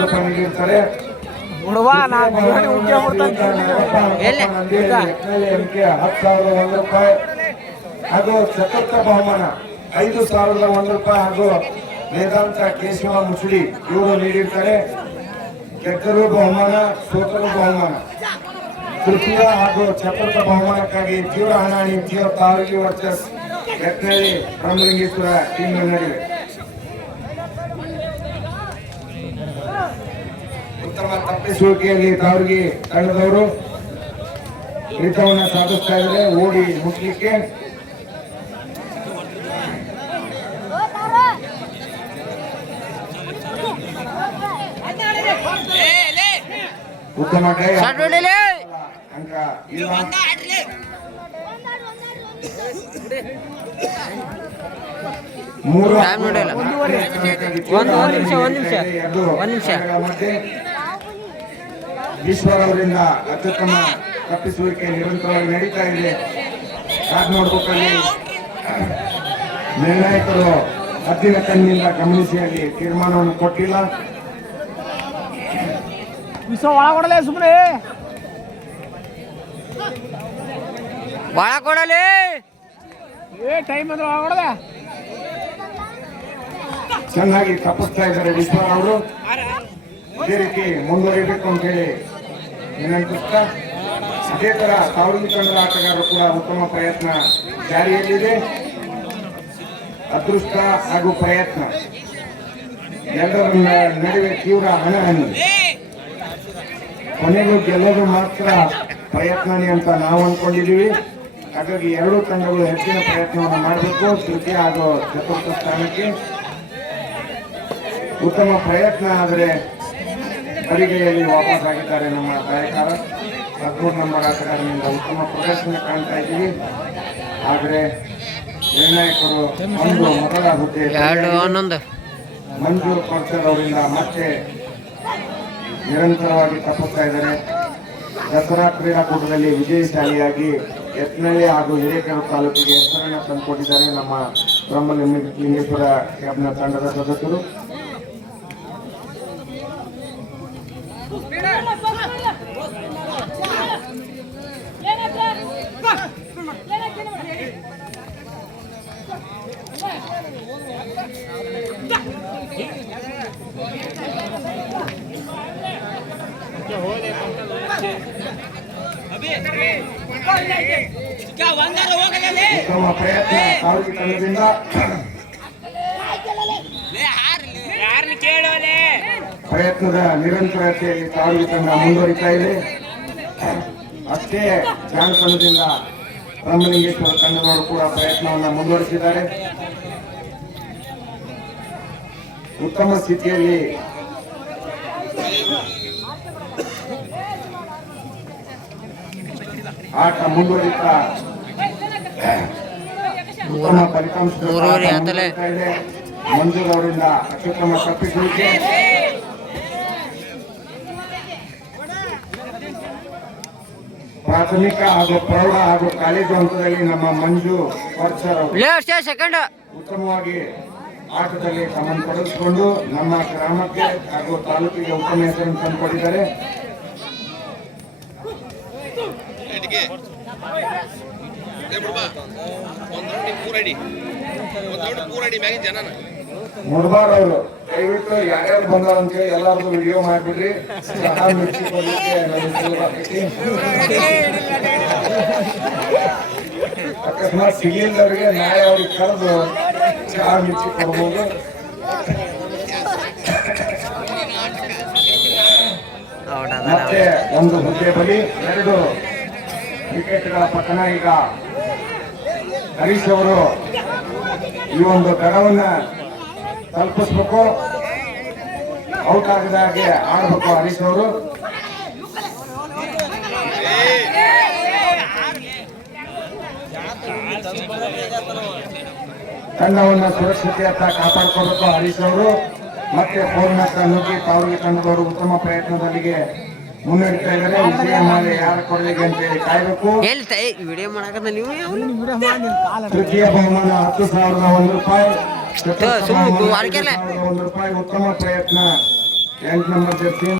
ನೀಡಿರ್ತಾರೆ. ನೋಡುವ ನಾನು ಉದ್ಯೋಗ ರೂಪಾಯಿ ಹಾಗೂ ಚತುರ್ಥ ಬಹುಮಾನ 5,001 ರೂಪಾಯಿ ಹಾಗೂ ವೇದಾಂತ ಕೇಶವ ಮುಸುಳಿ ಇವರು ನೀಡಿರ್ತಾರೆ. ಗೆದ್ದರು ಬಹುಮಾನ, ಸೋತರು ಬಹುಮಾನ. ತೃತೀಯ ಹಾಗೂ ಚತುರ್ಥ ಬಹುಮಾನಕ್ಕಾಗಿ ತೀವ್ರ ಹಣಾಣಿ ತೀವ್ರ ತಾವರಿಗೆ ವರ್ಚಸ್ ಯತ್ನಳ್ಳಿ ರಾಮಲಿಂಗೇಶ್ವರ ಟೀಮ್ ನಡುವೆ ಉತ್ತಮ ತಪ್ಪಿಸುವಿಕೆಯಲ್ಲಿ ತಾವರಿಗೆ ತಂಡದವರು ಹಿಡಿತವನ್ನು ಸಾಧಿಸ್ತಾ ಇದ್ದಾರೆ ಓಡಿ ಮುಟ್ಲಿಕ್ಕೆ. ಉತ್ತಮ ಅಂಕ ಇಲ್ಲ. ಈಶ್ವರ್ ಅವರಿಂದ ಅತ್ಯುತ್ತಮ ತಪ್ಪಿಸುವಿಕೆ ನಿರಂತರವಾಗಿ ನಡೀತಾ ಇದೆ. ಕಾದ್ ನೋಡ್ಬೇಕಲ್ಲಿ ನಿರ್ಣಾಯಕರು ಹದ್ದಿನ ಕಣ್ಣಿನಿಂದ ಗಮನಿಸಿ ಅಲ್ಲಿ ತೀರ್ಮಾನವನ್ನು ಕೊಟ್ಟಿಲ್ಲ. ಒಳಗೊಡಲೇ ಸುಮ್ಮನೆ ಒಳಗೊಡಲೇ ಟೈಮ್ ಅಂದ್ರೆ ಒಳಗೊಡದ ಚೆನ್ನಾಗಿ ತಪ್ಪಿಸ್ತಾ ಇದ್ದಾರೆ ವಿಶ್ವರ್ ಅವರು. ಇದೇ ರೀತಿ ಮುಂದುವರಿಯಬೇಕು ಅಂತ ಹೇಳಿ ವಿನಂತಿಸ್ತಾ ಅದೇ ತರ ತಾವರಿಗೆ ತಂಡದ ಆಟಗಾರರು ಕೂಡ ಉತ್ತಮ ಪ್ರಯತ್ನ ಜಾರಿಯಲ್ಲಿದೆ. ಅದೃಷ್ಟ ಹಾಗೂ ಪ್ರಯತ್ನ ಎಲ್ಲರ ನಡುವೆ ತೀವ್ರ ಹಣಹಾನಿ. ಕೊನೆಗೂ ಗೆಲ್ಲೋದು ಮಾತ್ರ ಪ್ರಯತ್ನನೇ ಅಂತ ನಾವು ಅಂದ್ಕೊಂಡಿದ್ದೀವಿ. ಹಾಗಾಗಿ ಎರಡೂ ತಂಡಗಳು ಹೆಚ್ಚಿನ ಪ್ರಯತ್ನವನ್ನು ಮಾಡಬೇಕು. ತೃತೀಯ ಹಾಗೂ ಚತುರ್ಥ ಸ್ಥಾನಕ್ಕೆ ಉತ್ತಮ ಪ್ರಯತ್ನ ಆದರೆ ಬರಿಗೈಯಲ್ಲಿ ವಾಪಸ್ ಆಗಿದ್ದಾರೆ ನಮ್ಮ ಗಾಯಕರ 13 ನಂಬರ್ ಆಟಗಾರನಿಂದ ಉತ್ತಮ ಪ್ರದರ್ಶನ ಕಾಣ್ತಾ ಇದ್ದೀವಿ. ಆದರೆ ನಿರ್ಣಾಯಕರು ಒಂದು ಮೊದಲ ಹುದ್ದೆ ಮಂಜು ಪರ್ಸರ್ ಅವರಿಂದ ಮತ್ತೆ ನಿರಂತರವಾಗಿ ತಪ್ಪಿಸ್ತಾ ಇದ್ದಾರೆ. ದಸರಾ ಕ್ರೀಡಾಕೂಟದಲ್ಲಿ ವಿಜಯಶಾಲಿಯಾಗಿ ಯತ್ನಳ್ಳಿ ಹಾಗೂ ಹಿರೇಕೆರೆ ತಾಲೂಕಿಗೆ ಹೆಸರನ್ನು ತಂದುಕೊಟ್ಟಿದ್ದಾರೆ ನಮ್ಮ ಬ್ರಹ್ಮಲಿಂಗೇಶ್ವರ ಕ್ಲಬ್ನ ತಂಡದ ಸದಸ್ಯರು. ಉತ್ತಮ ಪ್ರಯತ್ನ ತಾವರಿಗೆ ತಂಡದಿಂದ. ಪ್ರಯತ್ನದ ನಿರಂತರತೆಯಲ್ಲಿ ತಾವರಿಗೆ ತಂಡ ಮುಂದುವರಿತಾ ಇದೆ. ಅಷ್ಟೇ ಜಾಣತನದಿಂದ ಬ್ರಹ್ಮಲಿಂಗೇಶ್ವರ ತಂಡದವರು ಕೂಡ ಪ್ರಯತ್ನವನ್ನು ಮುಂದುವರಿಸಿದ್ದಾರೆ. ಉತ್ತಮ ಸ್ಥಿತಿಯಲ್ಲಿ ಆಟ ಮುಂದುವರಿತಾ ಉತ್ತಮ ಫಲಿತಾಂಶ ಮಂಜೂರ್ ಅವರಿಂದ ಅತ್ಯುತ್ತಮ ತಪ್ಪಿಸುವಿಕೆ. ಪ್ರಾಥಮಿಕ ಹಾಗೂ ಪ್ರೌಢ ಹಾಗೂ ಕಾಲೇಜು ಹಂತದಲ್ಲಿ ನಮ್ಮ ಮಂಜು ವರ್ಚರ್ ಉತ್ತಮವಾಗಿ ಆಟದಲ್ಲಿ ತಮ್ಮನ್ನು ತೊಡಗಿಸಿಕೊಂಡು ನಮ್ಮ ಗ್ರಾಮಕ್ಕೆ ಹಾಗೂ ತಾಲೂಕಿಗೆ ಉತ್ತಮ ಹೆಸರನ್ನು ತಂದುಕೊಟ್ಟಿದ್ದಾರೆ. ಮುಡ್ಬಾರ್ ಅವರು ದಯವಿಟ್ಟು ಯಾರ್ಯಾರು ಬಂದವರು ಅಂತೇಳಿ ಎಲ್ಲಾರ್ದು ವಿಡಿಯೋ ಮಾಡಿಬಿಡ್ರಿ. ಚಹಾ ಮಿರ್ಚಿ ಅಕಸ್ಮಾತ್ ಸಿಗಿಲ್ದವ್ರಿಗೆ ನಾಳೆ ಅವ್ರಿಗೆ ಕರೆದು ಚಹಾ ಮಿರ್ಚಿ ಕೊಡ್ಬೋದು. ಮತ್ತೆ ಒಂದು ಹುದ್ದೆ ಬಲಿ 2 ವಿಕೆಟ್ಗಳ ಪತನ. ಈಗ ಹರೀಶ್ ಅವರು ಈ ಒಂದು ದರವನ್ನ ತಲುಪಿಸ್ಬೇಕು. ಔಟ್ ಆಗದ ಹಾಗೆ ಆಡಬೇಕು ಹರೀಶ್ ಅವರು. ತಂಡವನ್ನು ಸುರಕ್ಷತೆಯತ್ತ ಕಾಪಾಡ್ಕೋಬೇಕು ಹರೀಶ್ ಅವರು. ಮತ್ತೆ ಫೋರ್ನತ್ತ ನುಗ್ಗಿ ತಾವರಿಗೆ ತಂಡದವರು ಉತ್ತಮ ಪ್ರಯತ್ನದೊಂದಿಗೆ ಮುನ್ನಡೆತಾ ಇದ್ದಾರೆ. ವಿಜಯ ಮಾಲೆ ಯಾರ ಕೊಡಲಿಗೆ ಅಂತೇಳಿ ಕಾಯಬೇಕು. ತೃತೀಯ ಬಹುಮಾನ 10,001 ರೂಪಾಯಿ, 1 ರೂಪಾಯಿ ಉತ್ತಮ ಪ್ರಯತ್ನ 8 ನಂಬರ್ ಜರ್ಸಿ